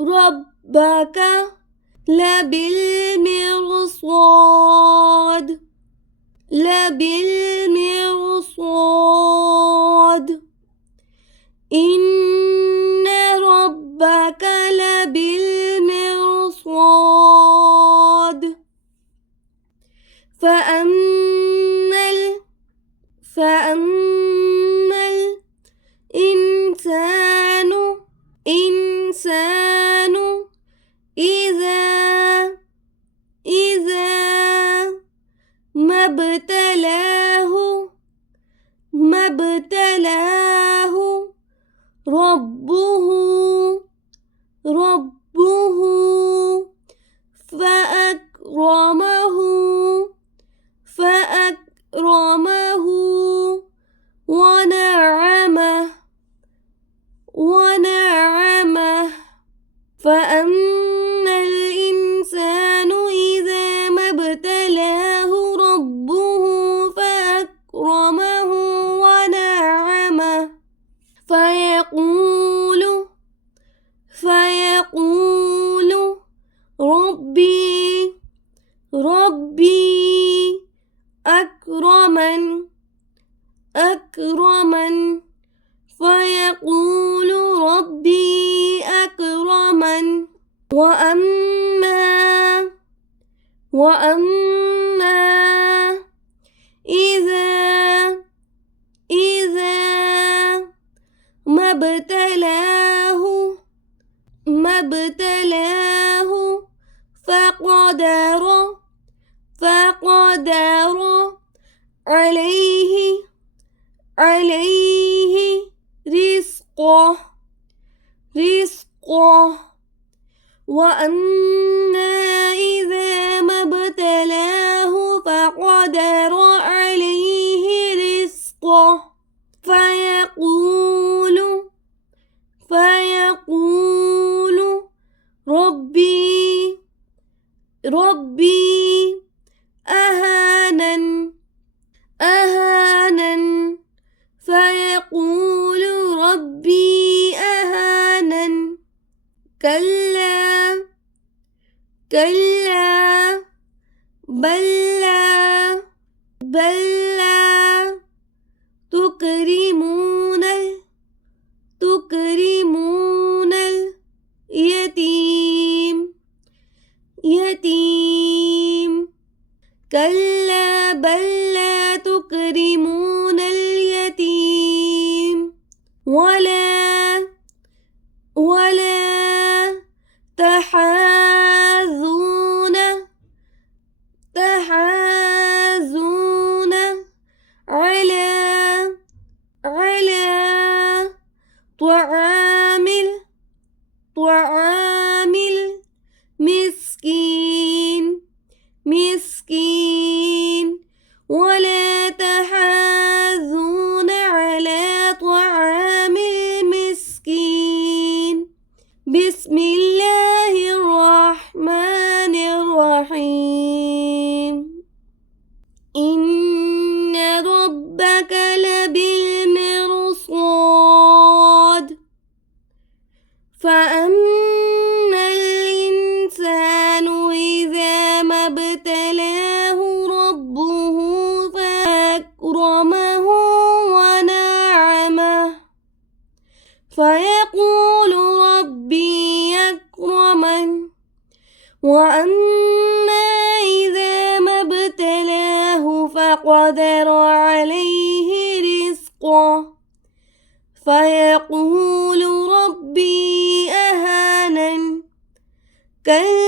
ربك لبالمرصاد إن ربك لبالمرصاد فأما الإنسان إذا ما ابتلاه ربه فأكرمه ونعمه فأما الإنسان إذا ما ابتلاه ربه فأكرمه ونعمه فيقول ربي أكرمن فيقول ربي أكرمن وأما إذا ما ابتلاه فقدر عليه رزقه وأما إذا ما ابتلاه فقدر عليه رزقه فيقول ربي أهانن فيقول ربي أهانن كلا بل لا تكرمون اليتيم كلا بل لا تكرمون اليتيم ولا تحاضون على طعام المسكين ولا تحاضون على طعام المسكين بسم الله الرحمن الرحيم إن ربك لبالمرصاد فأما الإنسان إذا ما ابتلاه ربه فأكرمه ونعمه فيقول ربي أكرمن وأما إذا ما ابتلاه فقدر عليه رزقه فيقول ربي أهانن كلا